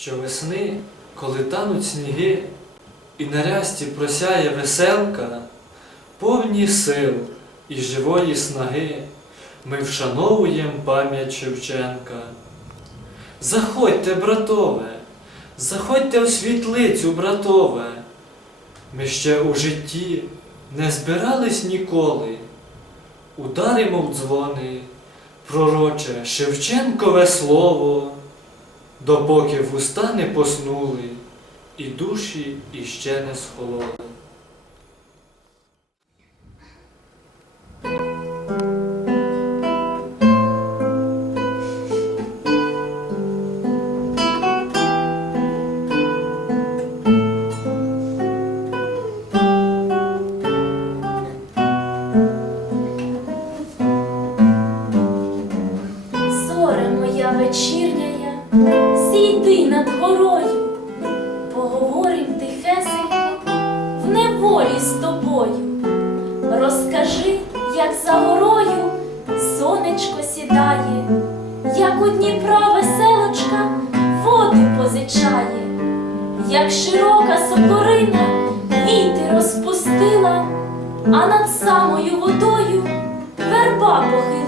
що весни, коли тануть сніги, і на рясті просяє веселка, повні сил і живої снаги, ми вшановуєм пам'ять Шевченка. Заходьте, братове, заходьте в світлицю, братове. Ми ще у житті не збирались ніколи. Ударимо в дзвони, пророче Шевченкове слово, допоки вуста не поснули, і душі іще не схололи. Зоре зійди над горою, поговорим тихесенько в неволі з тобою. Розкажи, як за горою сонечко сідає, як у Дніпра веселочка води позичає, як широка сокорина віти розпустила, а над самою водою верба похилилась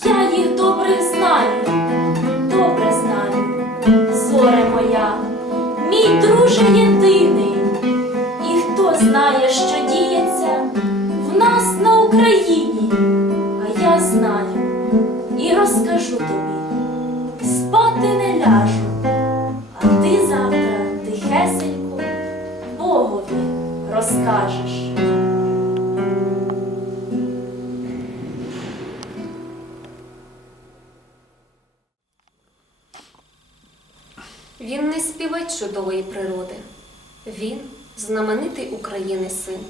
Я їх добре знаю, добре знаю, зоре моя, мій друже єдиний, і хто знає, що діється в нас на Україні, а я знаю і розкажу тобі, Він не співець чудової природи. Він знаменитий України син,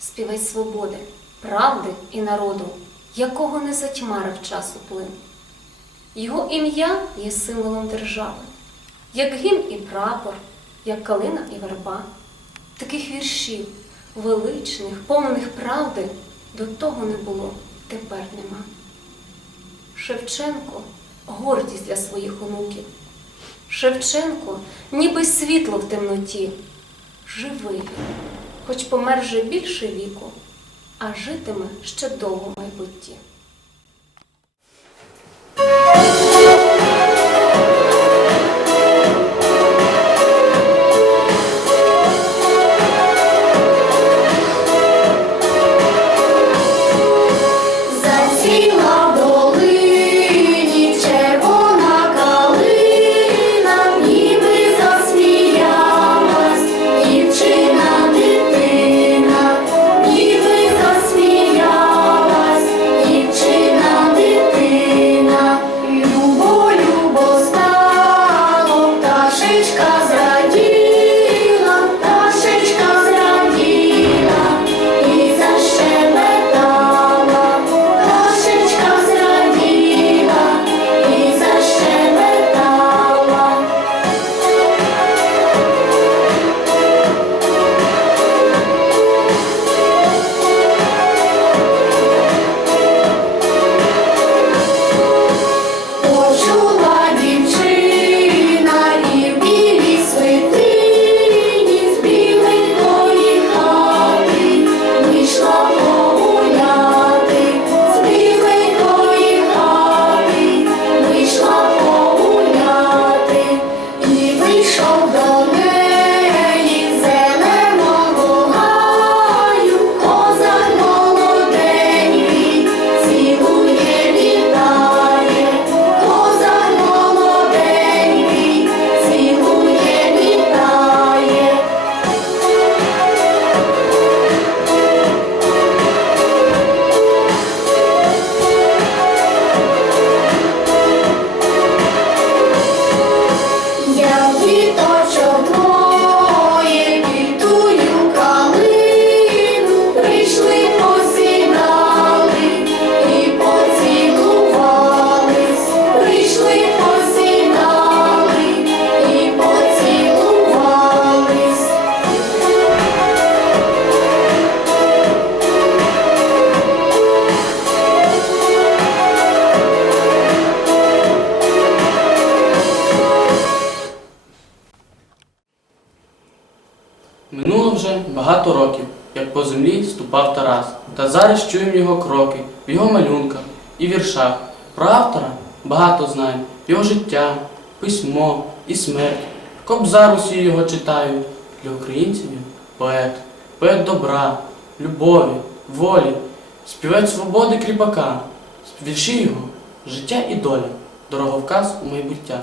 співець свободи, правди і народу, якого не затьмарив часу плин. Його ім'я є символом держави, як гімн і прапор, як калина і верба. Таких віршів, величних, повних правди, до того не було, тепер нема. Шевченко гордість для своїх онуків. Шевченко, ніби світло в темноті, живий, хоч помер вже більше віку, а житиме ще довго в майбутті. Землі Тарас, та зараз чуємо його кроки в його малюнках і віршах. Про автора багато знаємо, його життя, письмо і смерть. Кобзар усі його читають. Для українців він поет, поет добра, любові, волі, співець свободи кріпака, вірші його життя і доля, дороговказ у майбуття.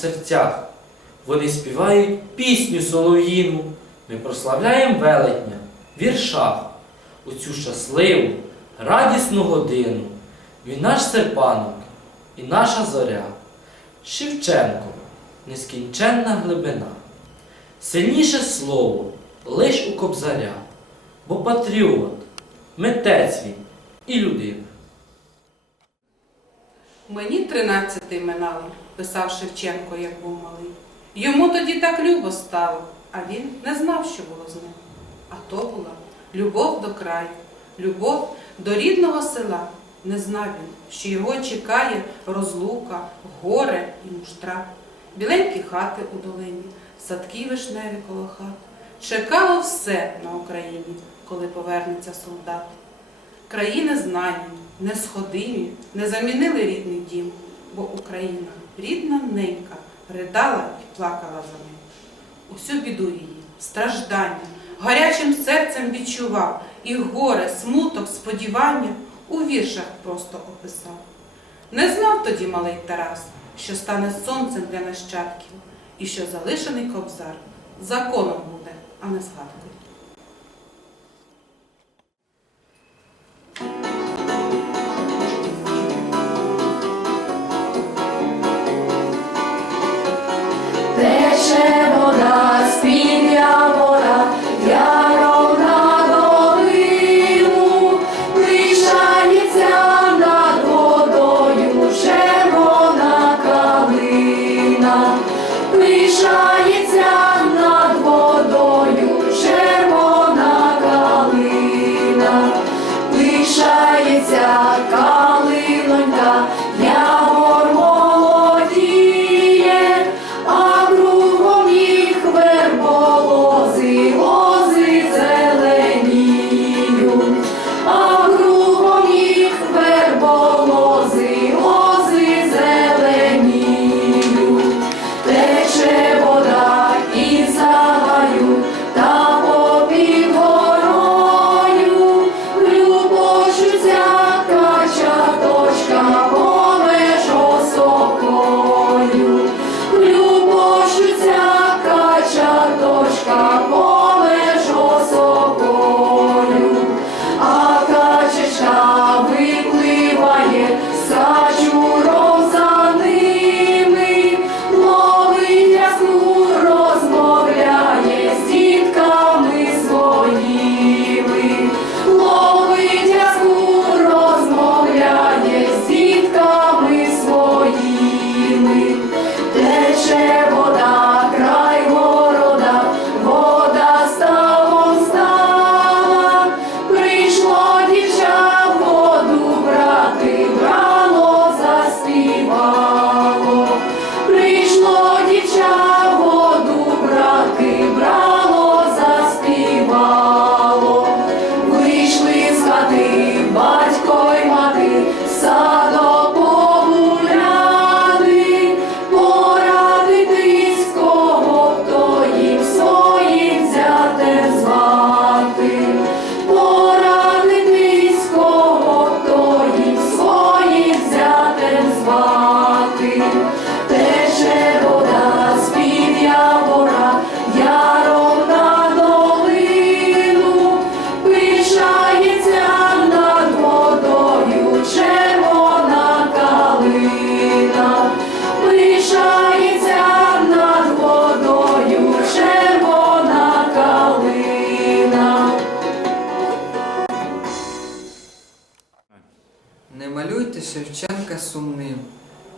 Серцях. Вони співають пісню солов'їну. Ми прославляємо велетня в віршах у цю щасливу, радісну годину. Він наш серпанок і наша зоря. Шевченко нескінченна глибина. Сильніше слово лиш у кобзаря, бо патріот, митець він і людина. Мені тринадцятий минало, писав Шевченко, як був малий. Йому тоді так любо стало, а він не знав, що було з ним. А то була любов до краю, любов до рідного села. Не знав він, що його чекає розлука, горе і муштра, біленькі хати у долині, садки вишневі коло хат. Чекало все на Україні, коли повернеться солдат. Країни знані, несходимі, не замінили рідний дім, бо Україна, рідна ненька, ридала і плакала за ним. Усю біду її, страждання, гарячим серцем відчував і горе, смуток, сподівання у віршах просто описав. Не знав тоді малий Тарас, що стане сонцем для нащадків, і що залишений кобзар законом буде, а не згадкою. się. Шевченка сумним,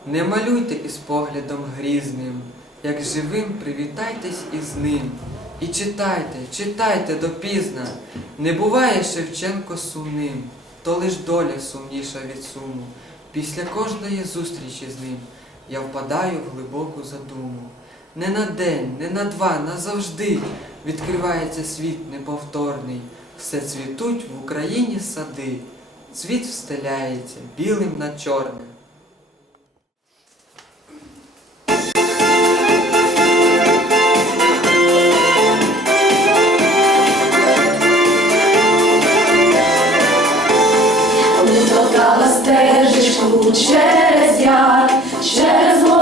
не малюйте із поглядом грізним, як живим привітайтесь із ним. І читайте, читайте допізна, не буває Шевченко сумним, то лиш доля сумніша від суму. Після кожної зустрічі з ним я впадаю в глибоку задуму. Не на день, не на два, назавжди відкривається світ неповторний. Все цвітуть в Україні сади, цвіт встеляється білим на чорним. Утоптала стежечку через яр, через гору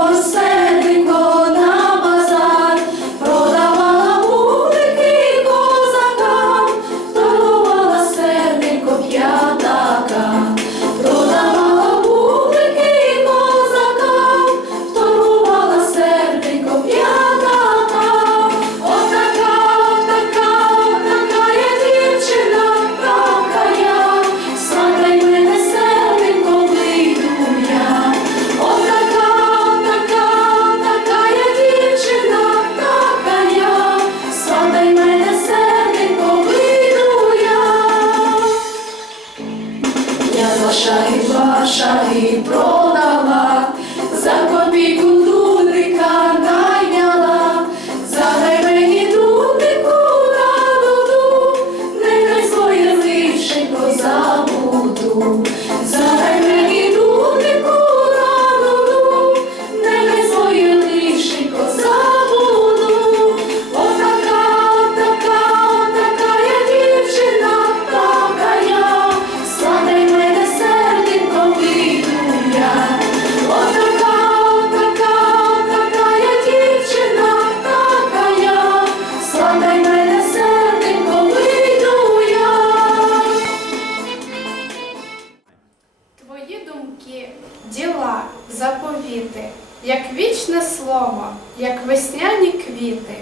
як весняні квіти,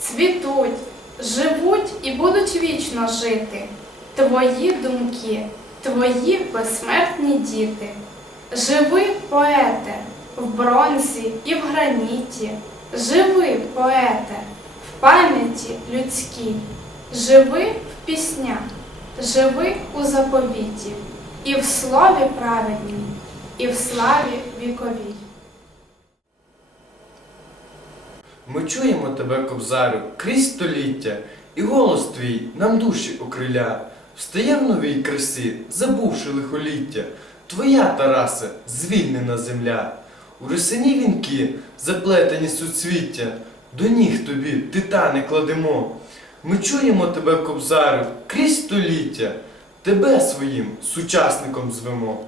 цвітуть, живуть і будуть вічно жити. Твої думки, твої безсмертні діти. Живи, поете, в бронзі і в граніті. Живи, поете, в пам'яті людській. Живи в піснях, живи у заповіті. І в слові праведній, і в славі віковій. Ми чуємо тебе, кобзарю, крізь століття, і голос твій нам душі окриля. Встає в новій красі, забувши лихоліття. Твоя, Тарасе, звільнена земля. У росині вінки, заплетені суцвіття, до ніг тобі титани кладемо. Ми чуємо тебе, кобзарю, крізь століття, тебе своїм сучасником звемо.